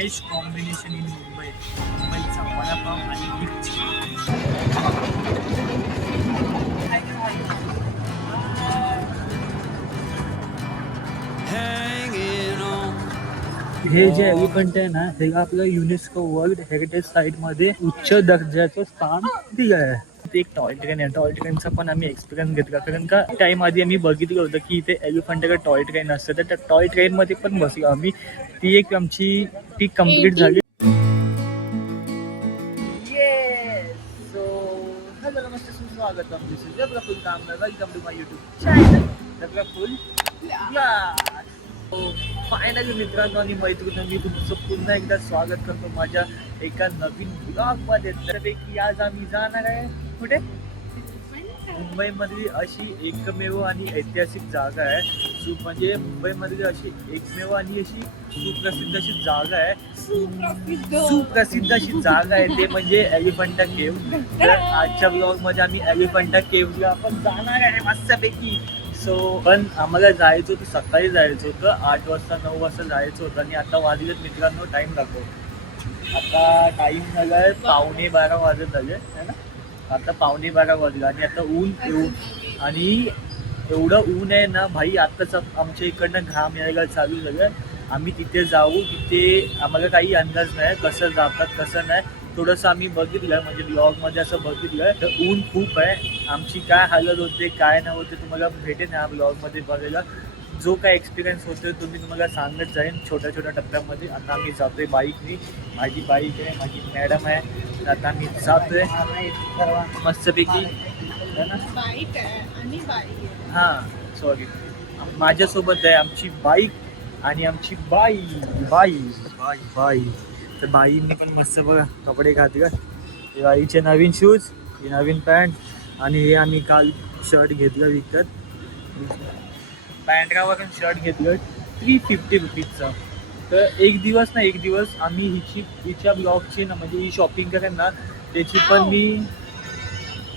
Best combination in Mumbai. मुंबईचा वडापाव आणि मिरची. हे जे एलिफंट आहे ना, हे आपलं युनेस्को वर्ल्ड हेरिटेज साईट मध्ये उच्च दर्जाचं स्थान दिलं आहे. ते एक टॉय ट्रेन आहे. टॉय ट्रेनचा पण आम्ही एक्सपिरियन्स घेतला, कारण का टाइम आधी आम्ही बघितलं होतं की इथे एलिफंटकडे टॉय ट्रेन असतं, तर त्या टॉय ट्रेन मध्ये पण बसलो आम्ही. ती एक आमची ती कम्प्लीट झाली. सो हॅलो नमस्ते, सुस्वागतम. दिस इज जबराफुल कामगार. Welcome to my YouTube channel Jabraful. Finally मित्रांनो आणि मैत्रिणी, मी तुमचं पुन्हा एकदा स्वागत करतो माझ्या एका नवीन ब्लॉगमध्ये. त्यापैकी आज आम्ही जाणार आहे कुठे? मुंबईमधली अशी एकमेव आणि ऐतिहासिक जागा आहे. म्हणजे मुंबईमधली अशी एकमेव आणि अशी सुप्रसिद्ध अशी जागा आहे. सुप्रसिद्ध अशी जागा आहे ते म्हणजे एलिफंटा केव्ह. तर आजच्या ब्लॉगमध्ये आम्ही एलिफंटा केव्हला आपण जाणार आहे मस्तपैकी. सो पण आम्हाला जायचं होतं, सकाळी जायचं होतं, 8 वाजता 9 वाजता जायचं होतं. आणि आता वाजलेत मित्रांनो, टाईम दाखव. आता टाईम झाला आहे 11:15 वाजत झाले है ना. आता 11:15 वाजले आणि आता ऊन आणि एवढं ऊन आहे ना भाई. आत्ताच आमच्या इकडनं घाम यायला चालू झालं. आम्ही तिथे जाऊ, तिथे आम्हाला काही अंदाज नाही कसं जातात कसं नाही. थोडंसं आम्ही बघितलं, म्हणजे ब्लॉगमध्ये असं बघितलं तर ऊन खूप आहे. आमची काय हालत होते काय नाही होते तुम्हाला भेटेन या ब्लॉगमध्ये बघायला. जो काय एक्सपिरियन्स होतो तो मी तुम्हाला सांगत जाईन छोट्या छोट्या टप्प्यामध्ये. आता आम्ही जातोय बाईकनी. माझी बाईक आहे, माझी मॅडम आहे. आता आम्ही जातोय मस्तपैकी. हां सॉरी, माझ्यासोबत आहे आमची बाईक आणि आमची बाई. तर बाईंनी पण मस्त बघा कपडे घातले. हे बाईचे नवीन शूज, ही नवीन पॅन्ट आणि हे आम्ही काल शर्ट घेतलं विकत. पॅन्ट्रावरून शर्ट घेतलं 350 रुपीजचं. तर एक दिवस आम्ही हिच्या ब्लॉगची ना, म्हणजे ही शॉपिंग करेन ना त्याची पण मी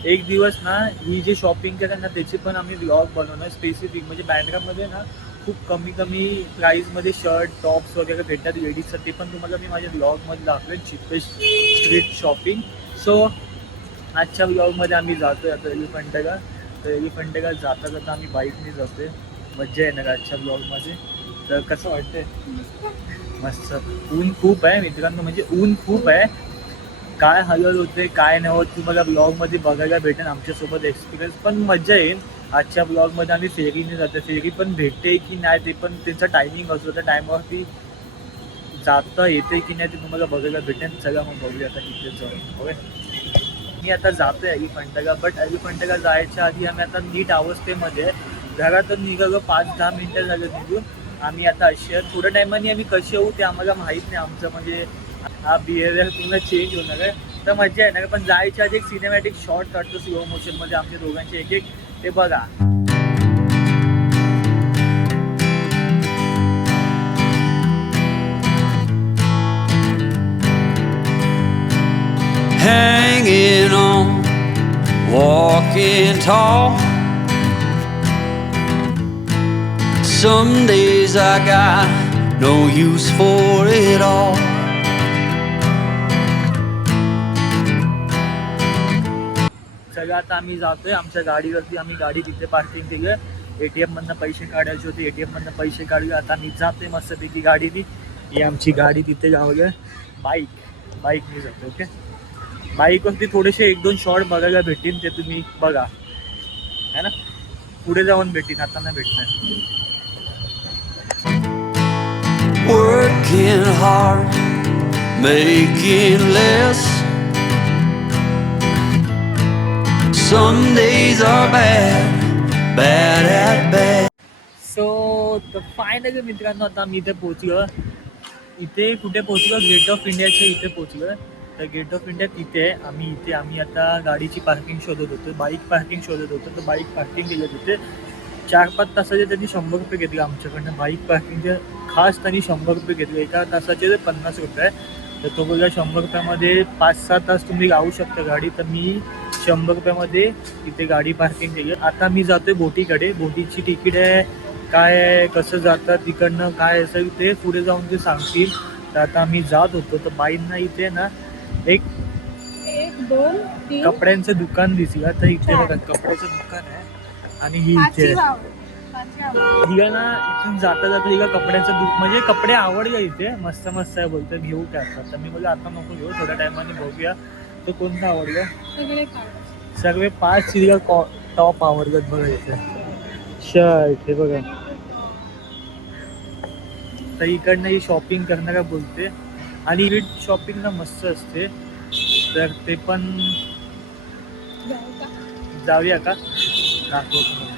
एक दिवस ना, ही जे शॉपिंग करेन ना त्याची पण आम्ही ब्लॉग बनवणार स्पेसिफिक. म्हणजे बँड्रामध्ये ना खूप कमी प्राईजमध्ये शर्ट टॉप्स वगैरे भेटतात लेडीजचं. ते पण तुम्हाला मी माझ्या ब्लॉगमध्ये दाखवेन, चिपेस्ट स्ट्रीट शॉपिंग. सो आजच्या ब्लॉगमध्ये आम्ही जातो आहे आता एलिफंटाला. तर एलिफंटाला जाता आम्ही बाईकने जातो आहे. मज्जा येणार आजच्या ब्लॉगमध्ये. तर कसं वाटतंय? मस्त. ऊन खूप आहे मित्रांनो, म्हणजे ऊन खूप आहे. काय हालत होते काय नाही होत तुम्हाला ब्लॉगमध्ये बघायला भेटेल. आमच्यासोबत एक्सपिरियन्स पण मज्जा येईल. आजच्या ब्लॉगमध्ये आम्ही फेरीने जातो. फेरी पण भेटते की नाही ते पण त्यांचा टायमिंग असतो, त्या टायमावरती जाता येते की नाही ते तुम्हाला बघायला भेटेल. चला मग बघूया आता तिथे जाऊन. ओके, मी आता जातो आहे एलिफंटाला. बट एलिफंटाला जायच्या आधी आम्ही आता नीट अवस्थेमध्ये घरातून निघालो. 5-10 मिनटं झालं निघून. आम्ही आता अशी थोड्या टायमाने आम्ही कसे होऊ ते आम्हाला माहीत नाही. आमचं म्हणजे हा बिहेवियर पूर्ण चेंज होणार आहे. तर मजा येणार. पण जायच्या आधी एक सिनेमॅटिक शॉट काढतो स्लो मोशनमध्ये आमच्या दोघांचे एक एक. ते बघा. Hanging on, walking tall. Some days I got no use for it all. सगळं आता आम्ही जातोय आमच्या गाडीवरती. आम्ही गाडी तिथे पार्किंग केली. ATM मधनं पैसे काढायचे होते, ATM मधनं पैसे काढले. आता मी जातोय मस्तपैकी गाडीनी. ही आमची गाडी तिथे लावली. बाईकने जातो. ओके, बाईकवरती थोडेसे 1-2 शॉट बघायला भेटतील, ते तुम्ही बघा है ना. पुढे जाऊन भेटतील, आता नाही भेटणार. Working hard, making less. Some days are bad at best. So finally मित्रांनो आता मी इथे पोहोचलो. इथे कुठे पोहोचलो? गेट ऑफ इंडियाच्या इथे पोहोचलो. तर गेट ऑफ इंडिया तिथे आहे. आम्ही आता गाडीची पार्किंग शोधत होतो, बाईक पार्किंग शोधत होतो. तर बाईक पार्किंग केलं तिथे. 4-5 तासाचे त्यांनी 100 रुपये घेतले आमच्याकडनं. बाईक पार्किंगचे खास त्यांनी 100 रुपये घेतले. एका तासाचे 50 रुपये. तर तो बोलला 100 रुपयामध्ये 5-6 तास तुम्ही लावू शकता गाडी. तर मी 100 रुपयामध्ये तिथे गाडी पार्किंग केली. आता मी जातोय बोटीकडे. बोटीची तिकीट आहे काय आहे, कसं जातात तिकडनं काय असेल ते पुढे जाऊन ते सांगतील. तर आता आम्ही जात होतो तर बाईंना इथे ना एक 1 2 3 कपड्यांचं दुकान दिसलं. तर इथे बघा कपड्याचं दुकान आहे आणि ही इथे आहे. हिला ना इथून जाता जाता हिला कपड्याचं म्हणजे कपडे आवडले इथे, मस्त मस्त आहे बोलतो, घेऊ काय आता. तर मी बोललो आता नको घेऊ, थोड्या टायमाने बघूया. तो कोणता आवडला? सगळे 5 हिला टॉप आवडतात बघा इथे, शर्ट हे बघा. तर इकडनं ही शॉपिंग करणारा बोलते आणि स्ट्रीट शॉपिंग ना मस्त असते, तर ते पण जाऊया का? दाखवतो.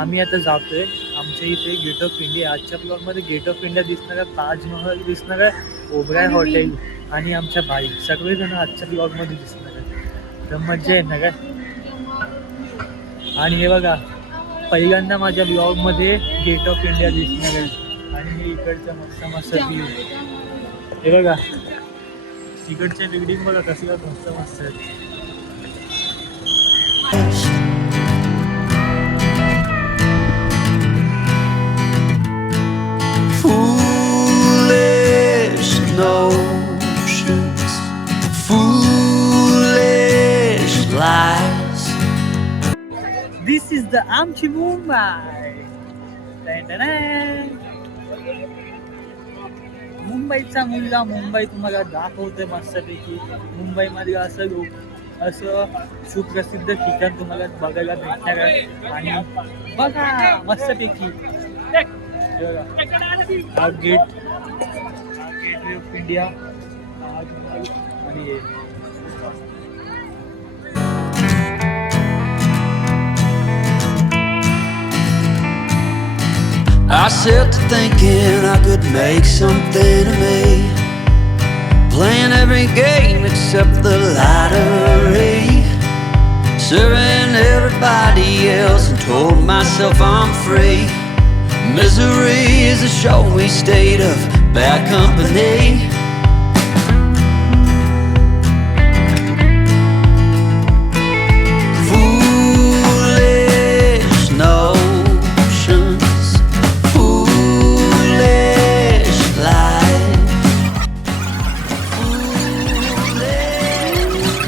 आम्ही आता जातोय आमच्या इथे गेट ऑफ इंडिया. आजच्या ब्लॉगमध्ये गेट ऑफ इंडिया दिसणार आहे, ताजमहल दिसणार आहे, ओबराय हॉटेल आणि आमच्या बाई सगळेजण आजच्या ब्लॉगमध्ये दिसणार आहे. तर मजा येणार आहे. आणि हे बघा पहिल्यांदा माझ्या ब्लॉगमध्ये गेट ऑफ इंडिया दिसणार आहे. आणि हे इकडचं मस्त मस्त व्ह्यू हे बघा, इकडच्या बिल्डिंग बघा कसल्या मस्त मस्त आहेत. Foolish notions, foolish lies. This is the आमची मुंबई. मुंबईचा मुलगा मुंबई तुम्हाला दाखवतोय मस्तपैकी. मुंबईमध्ये असं सुप्रसिद्ध ठिकाण तुम्हाला बघायला भेटणार आहे. आणि बघा मस्तपैकी हा गेट ऑफ इंडिया आणि I set to thinking I could make something of me, playing every game except the lottery, serving everybody else and told myself I'm free. Misery is a showy state of bad company. Foolish notions, foolish lies. Foolish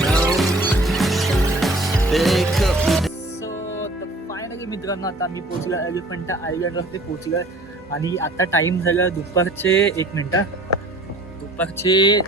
notions, they cut me. So तर finally मित्रांनो आता आम्ही पोहोचलो एलिफंटा आयलंडवरती पोहोचलो. आणि आता time झाला दुपारचे 1 मिनिट, दुपारचे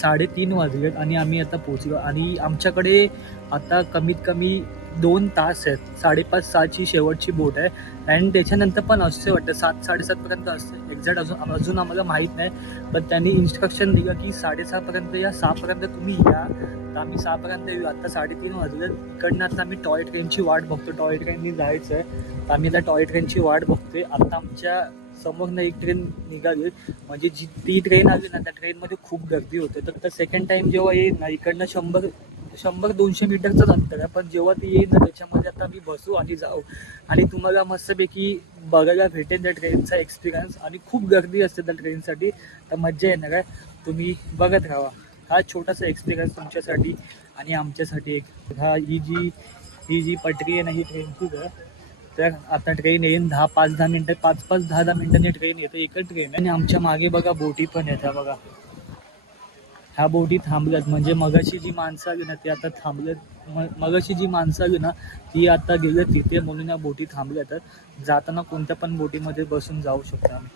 3:30 वाजलेत आणि आम्ही आता पोहोचलो. आणि आमच्याकडे आता कमीत कमी 2 तास आहेत. 5:30-6ची शेवटची बोट आहे आणि त्याच्यानंतर पण असते वाटतं 7-7:30पर्यंत असते. एक्झॅक्ट अजून आम्हाला माहीत नाही, पण त्यांनी इन्स्ट्रक्शन दिलं की 6:30पर्यंत या, 6पर्यंत तुम्ही या. तर आम्ही 6पर्यंत येऊ. आता 3:30 वाजले. इकडनं आता आम्ही टॉय ट्रेनची वाट बघतो, टॉय ट्रेननी जायचं आहे. तर आम्ही आता टॉय ट्रेनची वाट बघतोय. आता आमच्या समोरनं एक ट्रेन निघाली, म्हणजे ती ट्रेन आली ना त्या ट्रेनमध्ये खूप गर्दी होते. तर सेकंड टाईम जेव्हा येईल ना इकडनं 100-200 मीटरचंच अंतर आहे, पण जेव्हा ती येईल ना त्याच्यामध्ये आता आम्ही बसू आणि जाऊ आणि तुम्हाला मस्तपैकी बघायला भेटेल त्या ट्रेनचा एक्सपिरियन्स. आणि खूप गर्दी असते त्या ट्रेनसाठी, तर मज्जा येणार आहे. तुम्ही बघत राहा. हा छोटासा एक्सपिरियन्स तुमच्यासाठी आणि आमच्यासाठी एक. ही जी पटरी आहे ना ही ट्रेनचीच आहे. तर आता ट्रेन येईन 10-10 मिनटं, 5-10 मिनिटांनी ट्रेन येतं. एकच ट्रेन आहे. आणि आमच्या मागे बघा बोटी पण येत्या बघा. ह्या बोटी थांबल्यात, म्हणजे मगाशी जी माणसं आली ना ती आता थांबल्यात. मगाशी जी माणसं आली ना ती आता गेलं तिथे, म्हणून या बोटी थांबल्या. तर जाताना कोणत्या पण बोटीमध्ये बसून जाऊ शकतो आम्ही.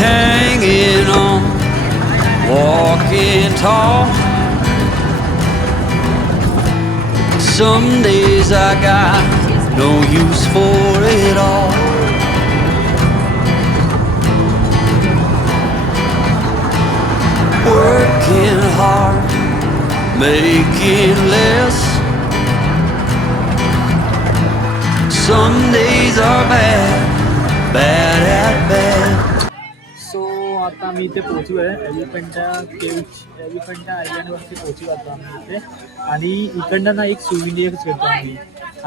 Hanging on, walking tall. Some days I got no use for it all. Working hard, making less. Some days are bad, bad at best. So आता आम्ही इथे पोहोचलो आहे एलिफंटा आयलंडवरती पोहोचलो आता आम्ही इथे. आणि इकडनं ना एक सुविनियर्स घेतो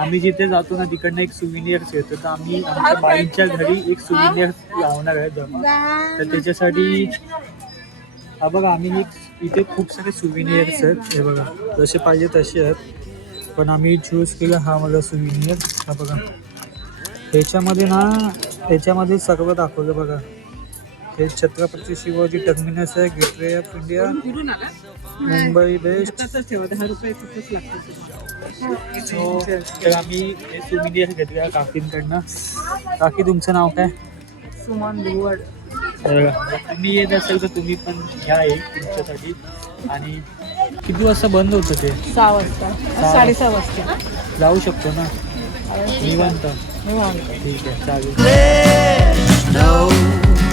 आम्ही जिथे जातो ना तिकडनं एक सुविनियर्स घेतो. तर आम्ही आमच्या बाईंच्या घरी एक सुविनियर्स लावणार आहे जमा. तर त्याच्यासाठी हा बघा आम्ही इथे खूप सारे सुविनियर्स आहेत, हे बघा जसे पाहिजे तसे आहेत, पण आम्ही चूज केलं हा मला सुविनियर. हा बघा ह्याच्यामध्ये सर्व दाखवलं बघा. हे छत्रपती शिवाजी टर्मिनस आहे, gateway of India, Mumbai best. तर आम्ही हे सुविनियर घेतल्या काकींकडनं. काकी तुमचं नाव काय? सुमन दुवड. तुम्ही येत असेल तर तुम्ही पण घ्या एक तुमच्यासाठी. आणि किती वाजता बंद होतं ते? 6 वाजता, 6:30 वाजता जाऊ शकतो ना निवांत? ठीक आहे चालेल. There's no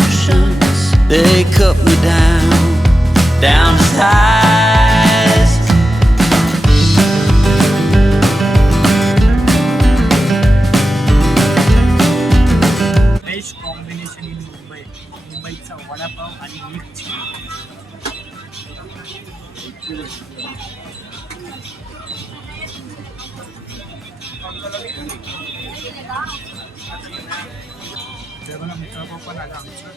oceans, they cut me down to size. Best combination in मुंबईचा वडापाव आणि मिरची. मित्रांनो पण आला आमचं.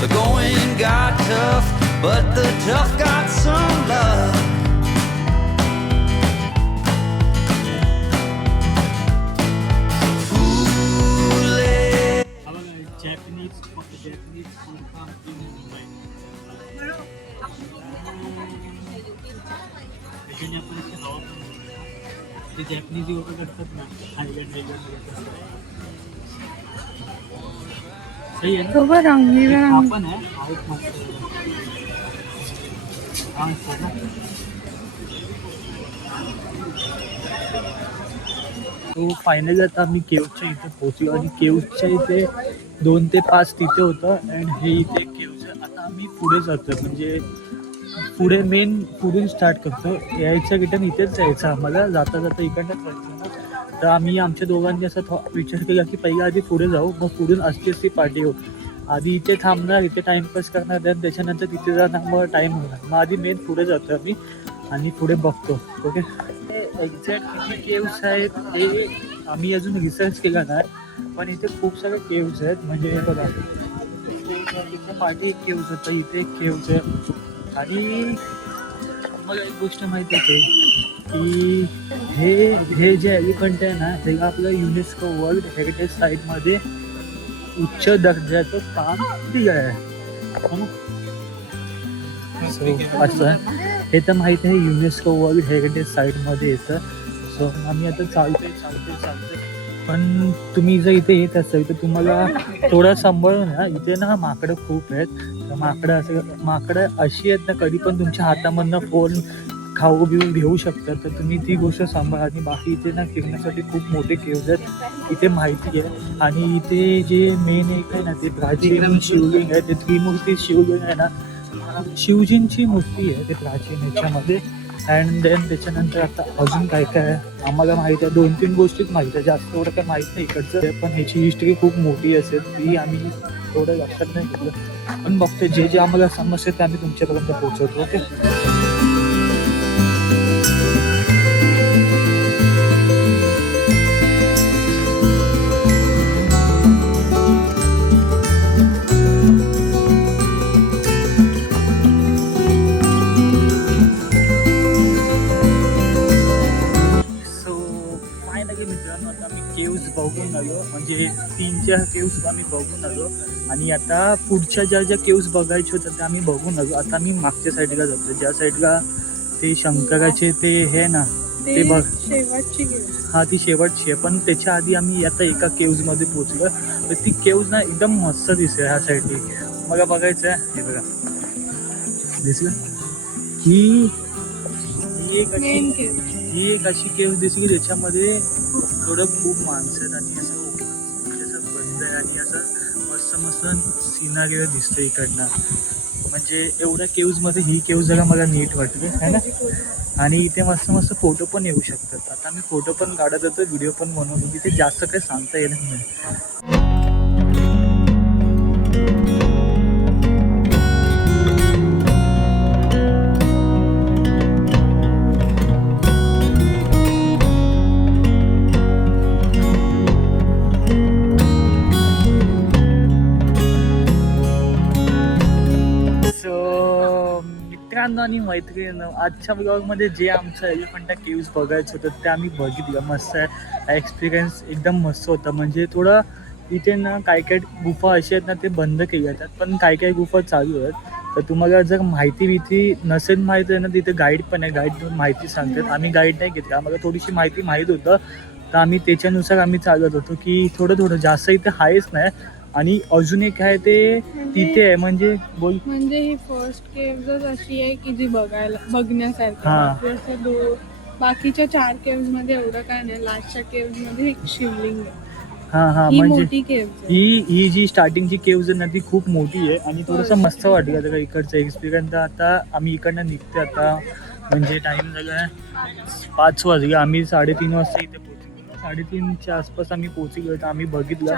The going got tough, but the tough got some love. Japanese food form in Mumbai. त्याच्याने आपण इथे हवा पण ते जॅपनीज लोक करतात ना थायलंड सही आहे ना. आपण आहे आऊट मस्त ना. तो फायनली आता आम्ही केव्हच्या इथे पोहोचलो आणि केव्हच्या इथे 2 ते 5 तिथे होतं. अँड हे इथे केव्हचं आता आम्ही पुढे जातो, म्हणजे पुढे मेन पुढून स्टार्ट करतो. यायचं रिटर्न इथेच जायचं आम्हाला, जाता जाता इकडनंच जायचं ना. तर आम्ही आमच्या दोघांनी असं विचार केला की पहिला आधी पुढे जाऊ, मग पुढून असते पार्टी होऊ. आधी इथे थांबणार, इथे टाइमपास करणार, त्याच्यानंतर तिथे जाणार, मग टाईम होणार. मग आधी मेन पुढे जातो आम्ही आणि पुढे बघतो. ओके एक्झॅक्ट किती केव्स आहेत हे आम्ही अजून रिसर्च केला नाही, पण इथे खूप सारे केव्स आहेत. म्हणजे हे बघा इथे पाठी एक केव्स होतं, इथे एक केव्स आहे. आणि मला एक गोष्ट माहिती आहे की हे जे एलिफंट आहे ना हे आपलं युनेस्को वर्ल्ड हेरिटेज साईटमध्ये उच्च दर्जाचं काम दिलं आहे. असं हे तर माहिती आहे, युनेस्को वर्ल्ड हेरिटेज साईटमध्ये येतं. सो आम्ही आता चालतोय. पण तुम्ही जर इथे येत असाल तर तुम्हाला थोडं सांभाळून ना. इथे ना माकडं खूप आहेत. माकडं अशी आहेत ना, कधी पण तुमच्या हातामधनं फोन खाऊ बिऊ घेऊ शकतात. तर तुम्ही ती गोष्ट सांभाळा. आणि बाकी इथे ना फिरण्यासाठी खूप मोठे केव्ज आहेत इथे माहिती आहे. आणि इथे जे मेन एक आहे ना ते प्राचीन शिवलिंग आहे, ते त्रिमूर्ती शिवलिंग आहे ना, शिवजींची मूर्ती आहे ते प्राचीन ह्याच्यामध्ये. अँड देन त्याच्यानंतर आता अजून काय काय आम्हाला माहिती आहे, 2-3 गोष्टीच माहिती आहे, जास्त एवढं काय माहीत नाही इकडचं. पण ह्याची हिस्ट्री खूप मोठी असेल, ती आम्ही थोडं लक्षात नाही घेतलं. पण बघतो जे आम्हाला समस्या ते आम्ही तुमच्यापर्यंत पोहोचवतो. ओके मित्रांनो, आता आम्ही केव्ज बघून आलो, म्हणजे 3-4 केव्ज आम्ही बघून आलो. आणि आता पुढच्या ज्या केव्ज बघायचे होत्या त्या आम्ही बघून आलो. आता आम्ही मागच्या साईडला जातो, ज्या साईडला ते शंकराचे ते हे ना ते बघ. हा ती शेवटची आहे, पण त्याच्या आधी आम्ही आता एका केव्जमध्ये पोहोचलो. तर ती केव्ज ना एकदम मस्त दिसते ह्या साईडनी. मला बघायचं आहे. हे बघा दिसलं ही एक अशी केव्ज दिसली की ज्याच्यामध्ये थोडं खूप माणसं आहेत आणि असं बंद आहे आणि असं मस्त सिनारी दिसतं इकडनं. म्हणजे एवढ्या केव्जमध्ये ही केव्ज जरा मला नीट वाटते है ना. आणि इथे मस्त फोटो पण येऊ शकतात. आता मी फोटो पण काढत होतो, व्हिडिओ पण बनवतो. तिथे जास्त काही सांगता येणार नाही. मित्रांनो आणि मैत्रिणींनो, आजच्या ब्लॉगमध्ये जे आमचं एलिफंटा केव्ज बघायचं होतं ते आम्ही बघितलं. मस्त आहे, एक्सपिरियन्स एकदम मस्त होता. म्हणजे थोडं इथे ना काही काही गुफा अशी आहेत ना ते बंद केल्या जातात, पण काही काही गुफा चालू आहेत. तर तुम्हाला जर माहिती नसेल माहिती आहे ना, तिथे गाईड पण आहे, गाईड माहिती सांगतात. आम्ही गाईड नाही घेतलं, आम्हाला थोडीशी माहिती माहीत होतं, तर आम्ही त्याच्यानुसार आम्ही चालत होतो की थोडं जास्त इथे आहेच नाही. आणि अजून एक आहे ते तिथे आहे, म्हणजे म्हणजे ही फर्स्ट केव्हच अशी आहे की जी बघण्यासारखी हा. आहे. जसं बाकीच्या 4 केव्ह मध्ये एवढं काय नाही. लास्टच्या केव्ह मध्ये एक शिवलिंग आहे. हा ही म्हणजे मोठी केव्ह ही जी स्टार्टिंगची केव्ज आहे ना ती खूप मोठी आहे आणि थोडंसं मस्त वाटलं आता इकडचं एक्सपिरियन्स. आता आम्ही इकडनं निघतो आता, म्हणजे टाइम झाला आहे 5 वाजले. आम्ही 3:30 वाजता इथे पोहोचलो. 3:30च्या आसपास आम्ही पोहोचलो. तर आम्ही बघितलं,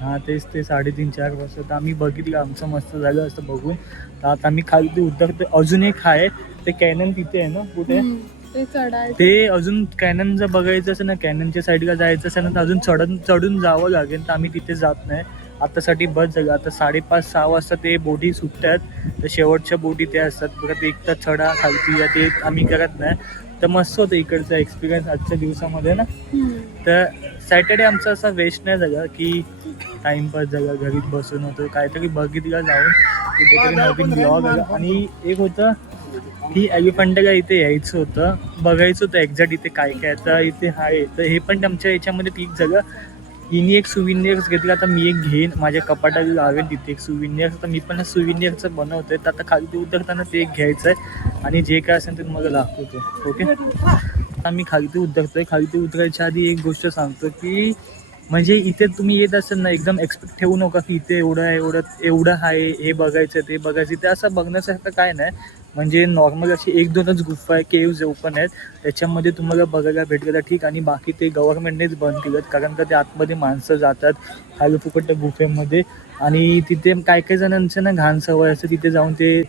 हां तेच ते 3:30-4 वाजता. तर आम्ही बघितलं, आमचं मस्त झालं असं बघून. तर आता आम्ही खाली उतरतो. अजून एक आहे ते कॅनन तिथे आहे ना, कुठे ते चढायचं. ते अजून कॅनन जर बघायचं असेल ना, कॅननच्या साईडला जायचं असेल ना, तर अजून चढून जावं लागेल. तर आम्ही तिथे जात नाही आतासाठी. बस झालं आता 5:30-6 वाजता ते बोटी सुटतात. तर शेवटच्या बोटी त्या असतात बघा, ते एक तास चढा खालती या, ते आम्ही करत नाही. तर मस्त होतं इकडचा एक्सपिरियन्स आजच्या दिवसामध्ये ना. तर सॅटर्डे आमचा असा वेस्ट नाही झाला की टाइमपास झाला, घरी बसून होतो, काहीतरी बघितलं जाऊन कुठेतरी नवीन ब्लॉग आला. आणि एक होतं की एलिफंटाला इथे यायचं होतं, बघायचं होतं एक्झॅक्ट इथे काय काय. तर इथे आहे, तर हे पण आमच्या याच्यामध्ये ठीक झालं. हिने एक सुविनियर्स घेतला, आता मी एक घेईन, माझ्या कपाटाला लावेल तिथे एक सुविनियर्स. तर मी पण सुविनियरचं बनवतोय, तर आता खाली उतरताना ते एक घ्यायचं आहे आणि जे काय असेल ते तुम्हाला दाखवतो. ओके, आम्ही खाली उतरतोय. खाली उतरायच्या आधी एक गोष्ट सांगतो की म्हणजे इथे तुम्ही येत असेल ना, एकदम एक्सपेक्ट ठेवू नका की इथे एवढं आहे, हे बघायचं ते बघायचं. इथे असं बघण्यासारखं काय नाही. म्हणजे नॉर्मल अशी 1-2च गुफा आहे, केव्ज ओपन आहेत, त्याच्यामध्ये तुम्हाला बघायला भेटलं ठीक. आणि बाकी ते गव्हर्नमेंटनेच बंद केलं, कारण का ते आतमध्ये माणसं जातात खाली फुकट त्या गुफेमध्ये. आणि तिथे काही काही जणांचं ना घाण सवय असते, तिथे जाऊन ते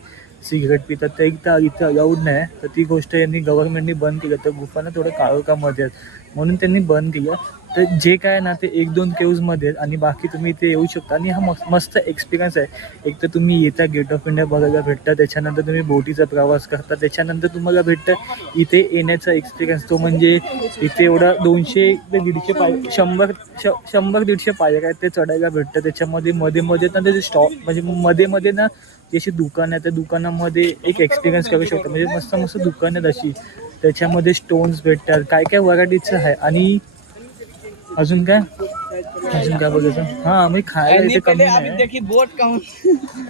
सिगरेट पितात. तर इथं अलाउड नाही. तर ती गोष्ट यांनी गव्हर्नमेंटने बंद केलं. तर गुफांना थोडं काळोखामध्ये आहेत म्हणून त्यांनी बंद केलं. तर जे काय ना ते 1-2 केव्जमध्ये आहेत आणि बाकी तुम्ही इथे येऊ शकता. आणि हा मस्त एक्सपिरियन्स आहे. एक तर तुम्ही येता गेट ऑफ इंडिया बघायला भेटतं, त्याच्यानंतर तुम्ही बोटीचा प्रवास करता, त्याच्यानंतर तुम्हाला भेटतं इथे येण्याचा एक्सपिरियन्स. तो म्हणजे इथे एवढा 200 ते 150 पायऱ्या, 100-150 पायऱ्या आहेत, ते चढायला भेटतं. त्याच्यामध्ये मध्ये ना त्याचे स्टॉप, म्हणजे मध्ये ना जी अशी दुकानं आहेत, त्या दुकानामध्ये एक एक्सपिरियन्स करू शकतो. म्हणजे मस्त दुकानं आहेत अशी, त्याच्यामध्ये स्टोन्स भेटतात, काय काय व्हरायटीचं आहे. आणि अजून काय बघायचं, हां मी खायला इथे कमी नाही.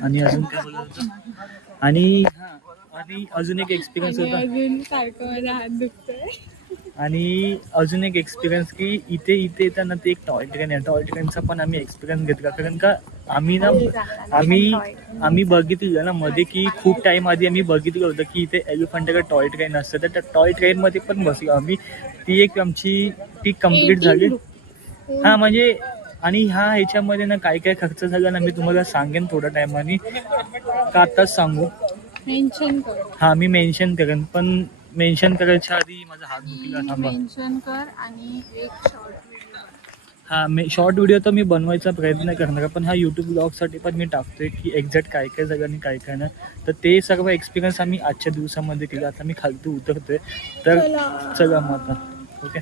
आणि अजून काय बघायचं, आणि अजून एक एक्सपिरियन्स होता. अजून सारखं माझा हात दुखतोय. आणि अजून एक एक्सपिरियन्स की इथे येताना ते एक टॉय ट्रेन आहे, टॉय ट्रेनचा पण आम्ही एक्सपिरियन्स घेतला. कारण का आम्ही बघितलं ना मध्ये की खूप टाईम आधी आम्ही बघितलं होतं की इथे एलिफंटाला टॉय ट्रेन असतं. तर त्या टॉय ट्रेनमध्ये पण बसलो आम्ही. ती एक आमची कंप्लीट झाली. हां म्हणजे आणि ह्याच्यामध्ये ना काय काय खर्च झाला ना, मी तुम्हाला सांगेन थोड्या टायमाने, का आताच सांगू? मेन्शन कर. हां मी मेन्शन करेन, पण मेन्शन करायच्या आधी माझा हात दुखला. थांबा. मेन्शन कर आणि एक शॉर्ट व्हिडिओ. हां शॉर्ट व्हिडिओ तर मी बनवायचा प्रयत्न करणार, पण हा यूट्यूब ब्लॉगसाठी पण मी टाकतोय की एक्झॅक्ट काय काय झालं आणि काय काय नाही. तर ते सर्व एक्सपिरियन्स आम्ही आजच्या दिवसामध्ये केलं. आता मी खालती उतरतोय, तर चला मग आता. ओके,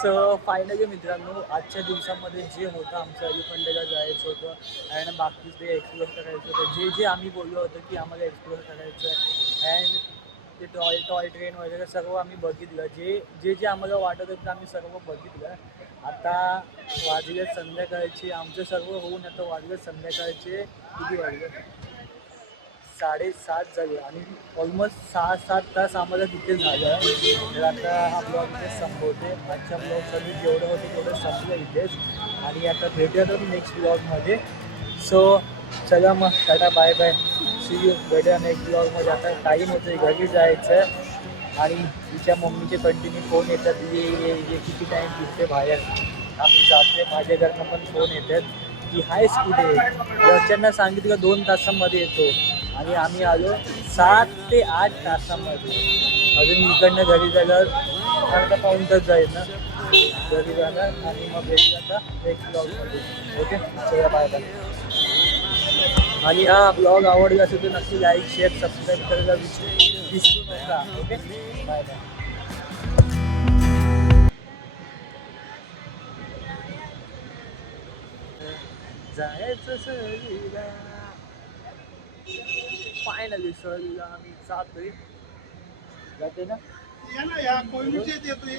सो फायनली मित्रांनो, आजच्या दिवसामध्ये जे होतं आमचं एलिफंटाला जायचं होतं आणि बाकी ते एक्सप्लोर करायचं होतं, जे आम्ही बोललो होतो की आम्हाला एक्सप्लोर करायचं आहे. अँड ते टॉय ट्रेन वगैरे सर्व आम्ही बघितलं. जे आम्हाला वाटत होतं आम्ही सर्व बघितलं. आता वाजले संध्याकाळचे, आमचं सर्व होऊन आता वाजले संध्याकाळचे किती वाजले, 7:30 झाले. आणि ऑलमोस्ट 6-7 तास आम्हाला तिथे झालं आहे. तर आता हा ब्लॉग इथेच संपवते. आजच्या ब्लॉगसाठी जेवढं होतं तेवढं संपलं इथेच. आणि आता भेटूया तर नेक्स्ट ब्लॉगमध्ये. सो चला मग, tata bye bye, see you, भेटूया नेक्स्ट ब्लॉगमध्ये. आता टाईम होतं घरी जायचं आणि तिच्या मम्मीचे कंटिन्यू फोन येतात, ये किती टाईम दिसते बाहेर. आम्ही जाते, माझ्या घरनं पण फोन येतात की हायच कुठे. घरच्यांना सांगितलं 2 तासांमध्ये येतो आणि आम्ही आलो 7 ते 8 तासामध्ये. अजून इकडनं घरी झालं अर्धा पाऊण तास जाईल ना घरी जाणार आणि मग भेटू आता नेक्स्ट ब्लॉगमध्ये. ओके चला बाय बाय. आणि हा ब्लॉग आवडला असेल तर नक्की लाईक शेअर सबस्क्राईब करायला विसरू नका. Okay bye bye. जायचं सहलीला फायनली सहलीला आम्ही जातोय. जाते ना या ना या कोयनीचे येतोय